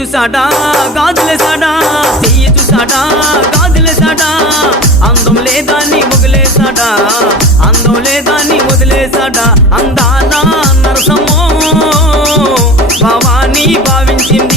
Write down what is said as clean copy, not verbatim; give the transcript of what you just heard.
చూసాడా గాజులేసాడా, చెయ్యి చూసాడా గాజులేసాడా, అందం లేదా నీ వదిలేసాడా, అందం లేదా నీ వదిలేసాడా, అందాల నరసమో భవానీ భావించింది